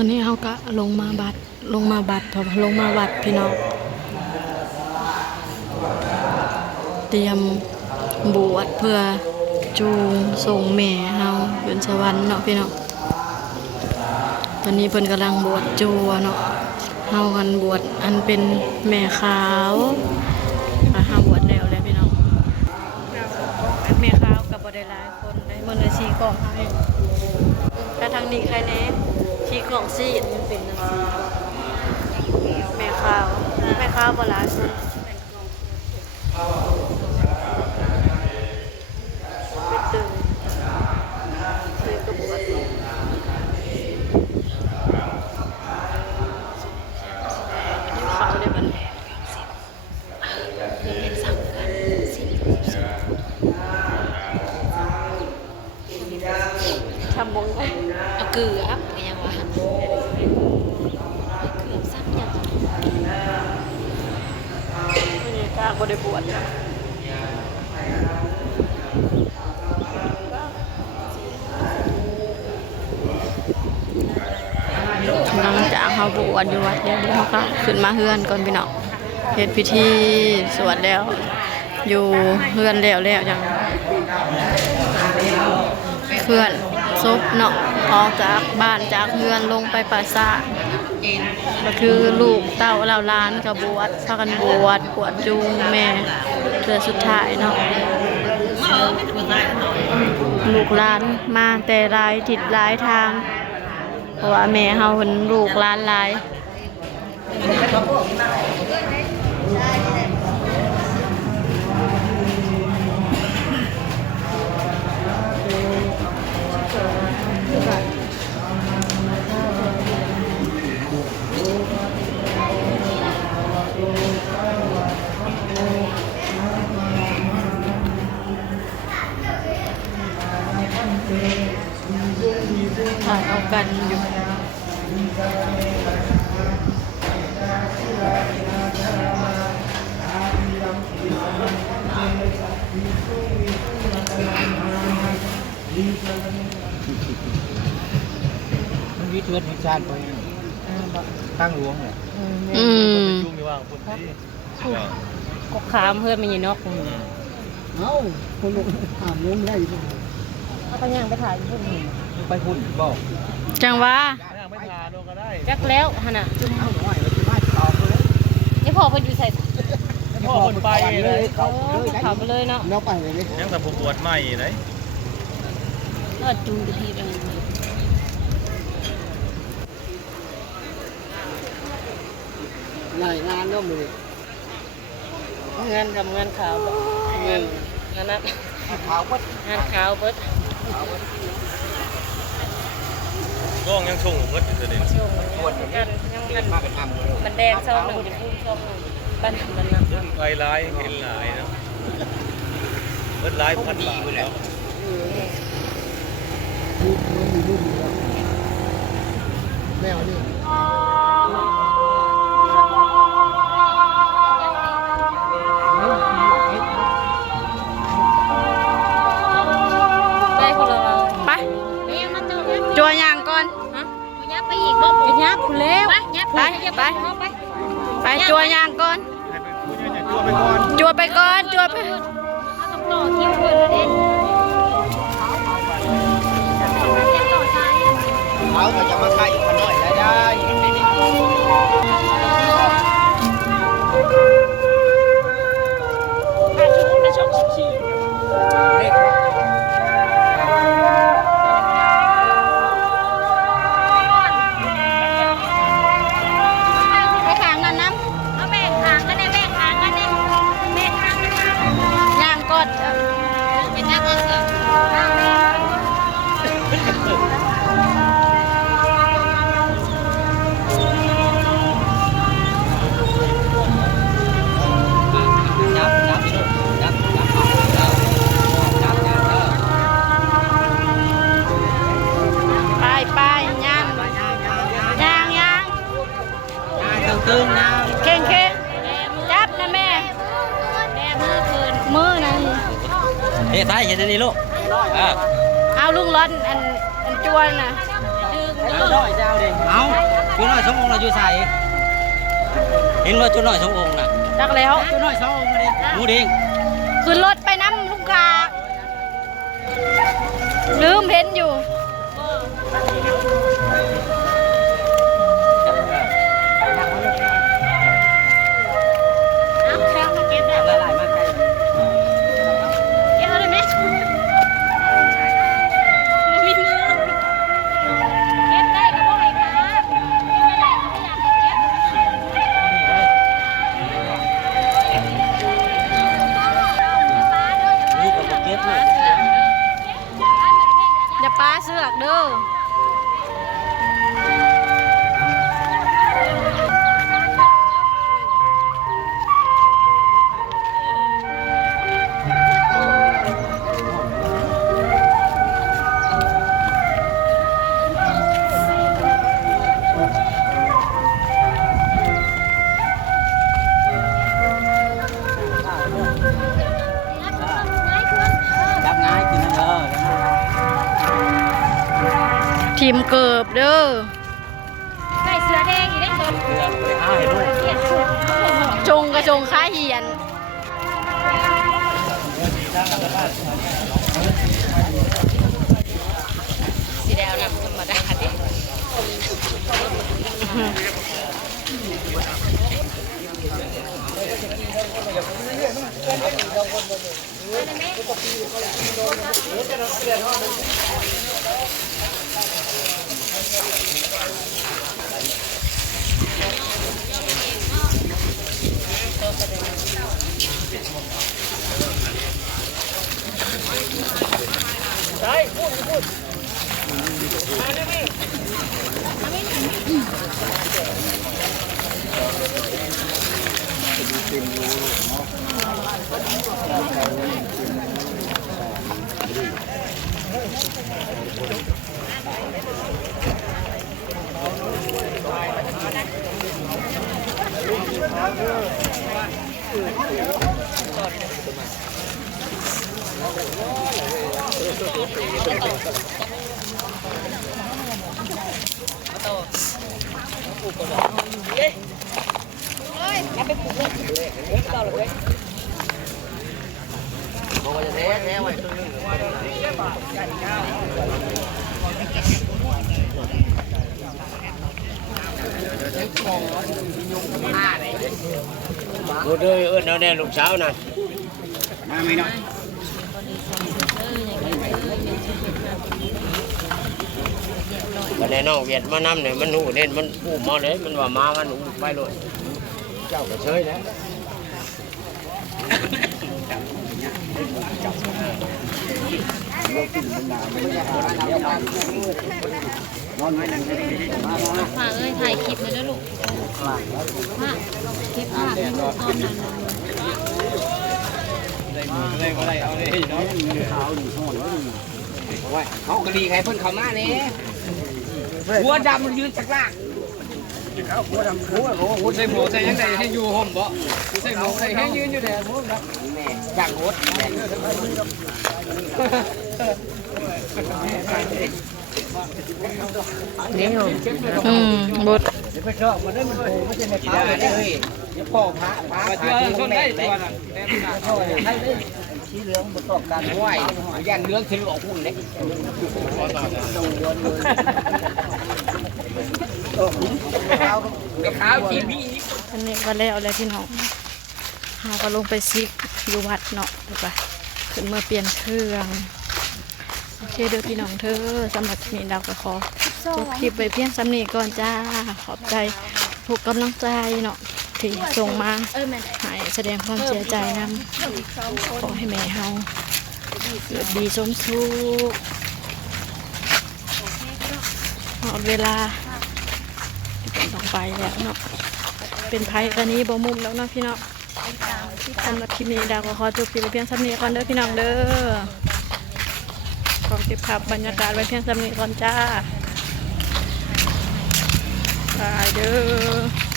อนนี้เขาก็ลงมาบัดเพราะว่าลงมาวัดพี่น้องเตรียมบวชเพื่อจูงส่งแม่เฮาขึ้นสวรรค์เนาะพี่น้องตอนนี้เพิ่นกำลังบวชจูเนาะเฮากันบวชอันเป็นแม่ขาวเฮาบวชแล้วพี่น้องแม่ขาวกับบ่ได้หลายคนได้มื้อละ4กล่องเฮาเองถ้าทางนี้ใครแน่4กล่องซีดมันเป็นจังซี่แม่ขาวบ่หลายคนตึงคือกระบวนเขาได้บันทำมงก็เอาเกลือยังวะเกลือซักยังไม่ได้กล้าก็ได้บวชหลังจากเขาบวชอยู่วัดแล้วเขาก็ขึ้นมาเฮือนก่อนพี่น้องเฮ็ดพิธีสวดแล้วอยู่เฮือนแล้วจังเพื่อนซบเนาะออกจากบ้านจากเฮือนลงไปปราสาทก็คือลูกเต้าเหล่าล้านกับบวชพากันบวชจูงแม่เทื่อสุดท้ายเนาะลูกหลานมาแต่หลายทิศหลายทางเพราะว่าแม่เฮาเพิ่นลูกหลานหลายถ่ายเอากันอยู่มันวิทย์เวทวิชาตัวตั้งหลวงเนี่ยยุ่งอยู่ว่าคนที่ก็ขามเพื่อนมันอยู่นอกคุณเอ้าคนลูกถามล้มได้ยังเอาไปย่างไปถ่ายอยู่พุ่นไปพุ่นบอกจังว่าย่างไปถ่ายลงก็ได้จักแล้วฮะน่ะเอาหน่อยแล้วที่บ้านต่อเลยนี่พ่อเพิ่นอยู่ใส่พ่อคนไปเลยเขาไปเลยเนาะเนาะไปเลยยังแต่ผมบวชใหม่เลยจูงทีไปหลายงานเนาะมืองานทำงานขาวงานนั้นขาวเบิดงานขาวเบิดก็ยังชงเบิดอยู่เลยช่วงกันยังมันแดงซองหนึ่งเป็นพุ่งซองหนึ่งบ้านมันนะไฟลายเห็นหลายนะเบิดลายพันบาทแล้วแมวนี่จัวยางก่อนยับไปอีกบ่ยับคุณเร็วไปจัวยางก่อนจัวไปก่อนต่อคิวเพิ่นเด้เขาก็จะมาใกล้อีกหน่อยได้ถ้าชุดไปชกขี่เล็กตึงนะเข่งจับนะแม่มือนะเฮ้ยท้ายเห็นอันนี้ลูกเอาลุงร้อนอันจวนนะ เอาจุน้อย2องค์เราอยู่ใส่เห็นว่าจุน้อย2องค์น่ะ จักแล้ว จุน้อย2องค์เลยหมูเด้ง ขึ้นรถไปน้ำลุงกาลืมเห็นอยู่อย่าปาเสือกเด้อทีมเกิบเด้อ ใส่เสื้อแดงอยู่ได้ตัว จงกระจงค่าเหียนสีแดงนำธรรมดาดิกูเด้อเอิ้นเอาแน่ลูกสาวน่ะมาไหมเนาะวันนี้น้องเวียดมานำเนี่ยมันหูเด่นมันอู้มาเลยมันว่ามามันหูไปเลยเจ้าก็เฉยนะมาเอ้ยถ่ายคลิปเลยนะลูกมาคลิปมาให้ลูกเอาหน่อย เลยก็ได้เอาเลยเนาะเขากระดีใครเพิ่นเข้ามาเนี่ยหัวดำมันยืนจากล่างหัวดำหัวใส่หมวกใส่ยังไงให้อยู่ห่มบ่ใส่หมวกใส่ให้ยืนอยู่แต่หัวดำแม่จากโคตรบด ไปชอบมันได้มันโผล่ไม่ใช่ในป่าเลยอย่าพ่อพระเชื่อชนได้ตัวนั้นให้ได้ชี้เหลืองประกอบการไหวยันเหลืองทะลุออกพุ่นเลยขาวทีวี อันนี้ก็แล้วอะไรพี่น้องหาก็ลงไปซิกอยู่วัดเนาะถูกปะขึ้นเมื่อเปลี่ยนเครื่องโอเคเด้อพี่น้องเธอสำหรับนี้เราก็ขอจบคลิปไปเพียงสำนีก่อนจ้าขอบใจทุกกำลังใจเนาะที่ส่งมาให้แสดงความเสียใจนำขอให้แม่เฮาเกิดดีสมสุขหมดเวลาต้องไปแล้วเนาะเป็นไพ่กันนี้บ่มุมแล้วเนาะพี่น้องสำหรับคลิปนี้ดาวก็ขอจบคลิปไปเพียงสำนีก่อนเด้อพี่น้องเด้อขอเก็บภาพบรรยากาศไว้เพียงสำนีก่อนจ้าบายเด้อ